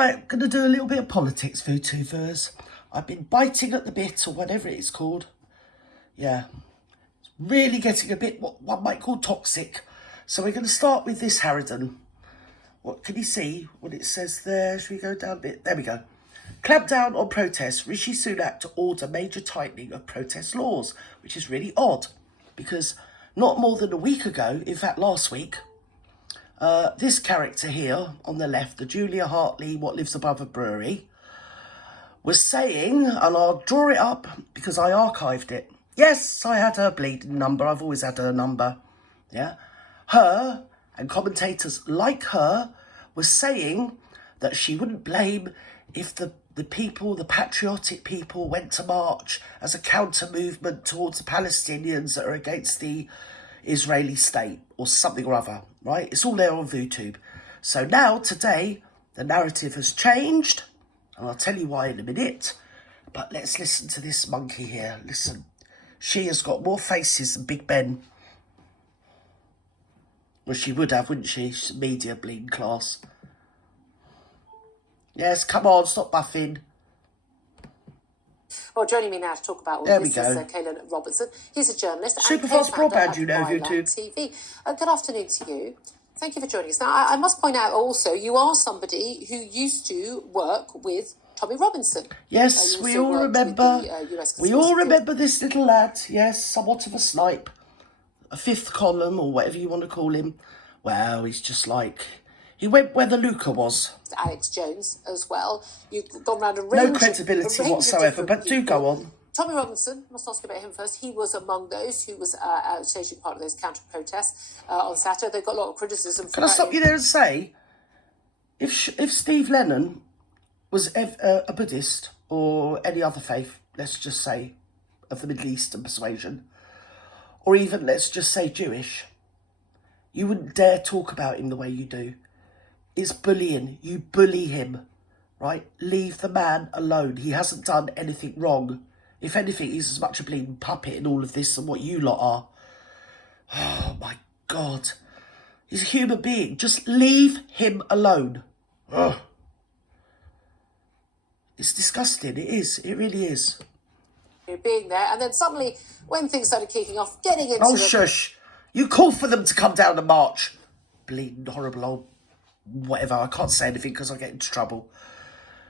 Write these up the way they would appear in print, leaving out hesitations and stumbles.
I'm going to do a little bit of politics, VTubers. I've been biting at the bit, or whatever it is called. Yeah. It's really getting a bit what one might call toxic. So we're going to start with this Harridan. What can you see? What it says there? Should we go down a bit? There we go. Clamp down on protests. Rishi Sunak to order major tightening of protest laws, which is really odd because not more than a week ago, in fact last week, this character here on the left, the Julia Hartley, what lives above a brewery, was saying, and I'll draw it up because I archived it. Yes, I had her bleeding number. I've always had her number. Yeah. Her and commentators like her were saying that she wouldn't blame if the people, the patriotic people, went to march as a counter movement towards the Palestinians that are against the Israeli state or something or other, right? It's all there on YouTube. So now, today, the narrative has changed, and I'll tell you why in a minute. But let's listen to this monkey here. Listen. She has got more faces than Big Ben. Well, she would have, wouldn't she? She's media bleeding class. Yes, come on, stop buffing. Well, joining me now to talk about all this is Caelan Robertson. He's a journalist Super and fast co-founder broadband, you know, of YouTube. TV. Good afternoon to you. Thank you for joining us. Now, I must point out also, you are somebody who used to work with Tommy Robinson. Yes, we all remember. We all remember this little lad. Yes, somewhat of a snipe, a fifth column or whatever you want to call him. Well, he's just like, he went where the Luca was. Alex Jones as well. You've gone round a range. No credibility whatsoever, but do go on. Tommy Robinson, I must ask about him first. He was among those who was taking part of those counter-protests on Saturday. They got a lot of criticism. Can I stop you there and say, if Steve Lennon was a Buddhist or any other faith, let's just say, of the Middle Eastern persuasion, or even, let's just say, Jewish, you wouldn't dare talk about him the way you do. It's bullying. You bully him, right? Leave the man alone. He hasn't done anything wrong. If anything, he's as much a bleeding puppet in all of this than what you lot are. Oh, my God. He's a human being. Just leave him alone. Ugh. It's disgusting. It is. It really is. Being there, and then suddenly, when things started kicking off, getting into Oh, shush. You call for them to come down and march. Bleeding horrible old whatever. I can't say anything because I get into trouble.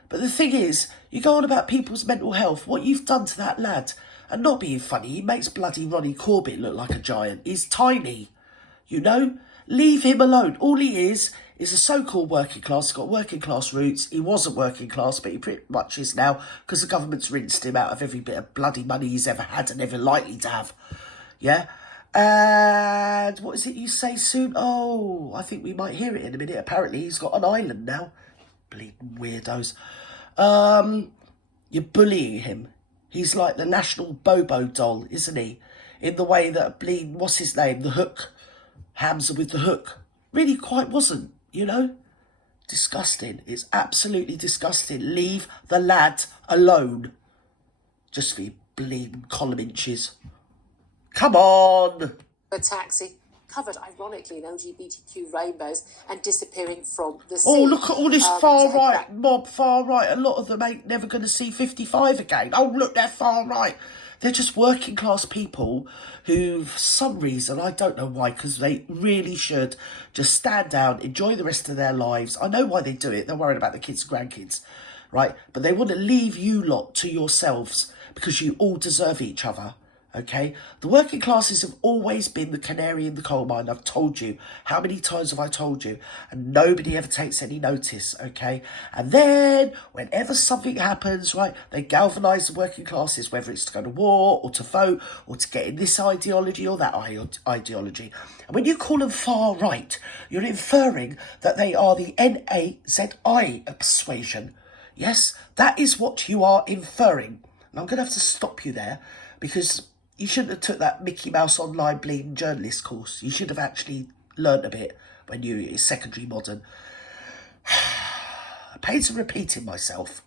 But the thing is, you go on about people's mental health, what you've done to that lad, and not being funny, he makes bloody Ronnie Corbett look like a giant. He's tiny, you know? Leave him alone. All he is a so-called working class. He's got working class roots. He wasn't working class, but he pretty much is now because the government's rinsed him out of every bit of bloody money he's ever had and ever likely to have. Yeah? And what is it you say soon? Oh, I think we might hear it in a minute. Apparently he's got an island now. Bleeding weirdos. You're bullying him. He's like the national Bobo doll, isn't he? In the way that bleeding, what's his name? The Hook. Hamza with the Hook. Really quite wasn't, you know? Disgusting. It's absolutely disgusting. Leave the lad alone. Just for your bleeding column inches. Come on! A taxi covered, ironically, in LGBTQ rainbows and disappearing from the sea. Oh, look at all this far-right mob, far-right. A lot of them ain't never going to see 55 again. Oh, look, they're far-right. They're just working-class people who, for some reason, I don't know why, because they really should just stand down, enjoy the rest of their lives. I know why they do it. They're worried about the kids and grandkids, right? But they want to leave you lot to yourselves because you all deserve each other. Okay, the working classes have always been the canary in the coal mine. I've told you. How many times have I told you? And nobody ever takes any notice, okay? And then, whenever something happens, right, they galvanise the working classes, whether it's to go to war or to vote or to get in this ideology or that ideology. And when you call them far right, you're inferring that they are the Nazi persuasion. Yes, that is what you are inferring. And I'm going to have to stop you there because you shouldn't have took that Mickey Mouse online bleeding journalist course. You should have actually learnt a bit when you were secondary modern. Pains of repeating myself.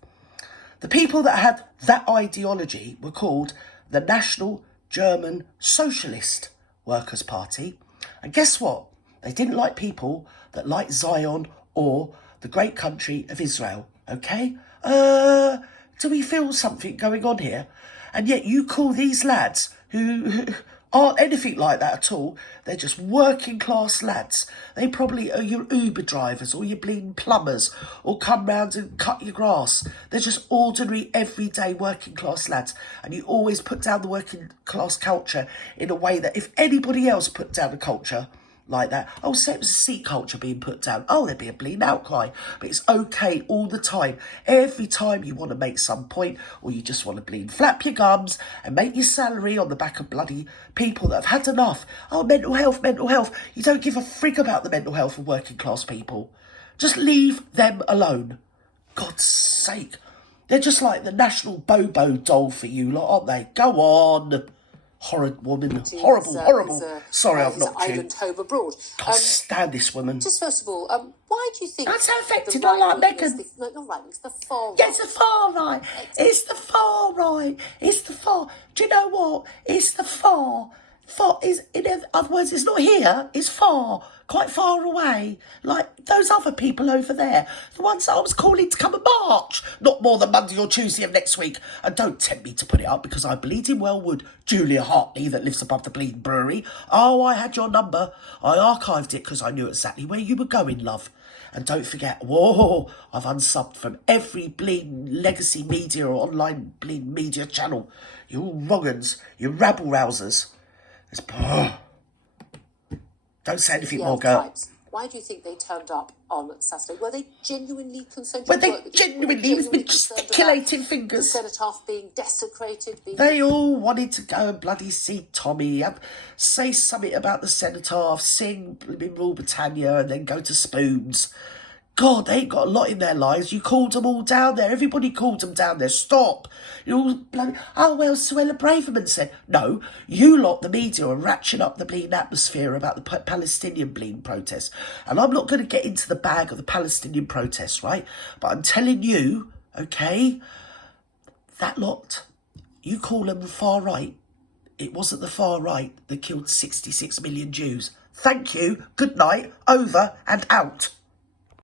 The people that had that ideology were called the National German Socialist Workers' Party. And guess what? They didn't like people that liked Zion or the great country of Israel. Okay? Do we feel something going on here? And yet you call these lads who aren't anything like that at all. They're just working class lads. They probably are your Uber drivers or your bleeding plumbers or come round and cut your grass. They're just ordinary, everyday working class lads. And you always put down the working class culture in a way that if anybody else put down a culture like that, oh, say it was a Sikh culture being put down, oh, there'd be a bleeding outcry. But it's okay all the time. Every time you want to make some point, or you just want to bleed flap your gums and make your salary on the back of bloody people that have had enough. Oh, mental health, mental health. You don't give a frig about the mental health of working class people. Just leave them alone. God's sake. They're just like the national Bobo doll for you lot, aren't they? Go on. Horrid woman. Horrible, horrible. Sorry, I've knocked you. Island home abroad. Can't stand this woman. Just first of all, why do you think... That's how affected, the not like right wing Meghan. is the, not right wing, it's the far right. Yeah, it's the far right. It's the far right. It's the far... Do you know what? It's the far... Far is, in other words, it's not here, it's far, quite far away. Like those other people over there, the ones that I was calling to come and march, not more than Monday or Tuesday of next week. And don't tempt me to put it up because I bleeding well would. Julia Hartley that lives above the bleeding brewery. Oh, I had your number. I archived it because I knew exactly where you were going, love. And don't forget, whoa, I've unsubbed from every bleeding legacy media or online bleeding media channel. You all wrong-uns, you rabble-rousers. Don't say anything more, girl. Why do you think they turned up on Saturday? Were they genuinely concerned? Were they genuinely with gesticulating fingers? The cenotaph being desecrated? They all wanted to go and bloody see Tommy, say something about the cenotaph, sing Rule Britannia, and then go to Spoons. God, they ain't got a lot in their lives. You called them all down there. Everybody called them down there. Stop. You're all bloody... Oh, well, Suella Braverman said... No, you lot, the media, are ratcheting up the bleeding atmosphere about the Palestinian bleeding protest. And I'm not going to get into the bag of the Palestinian protests, right? But I'm telling you, okay, that lot, you call them the far right. It wasn't the far right that killed 66 million Jews. Thank you. Good night. Over and out.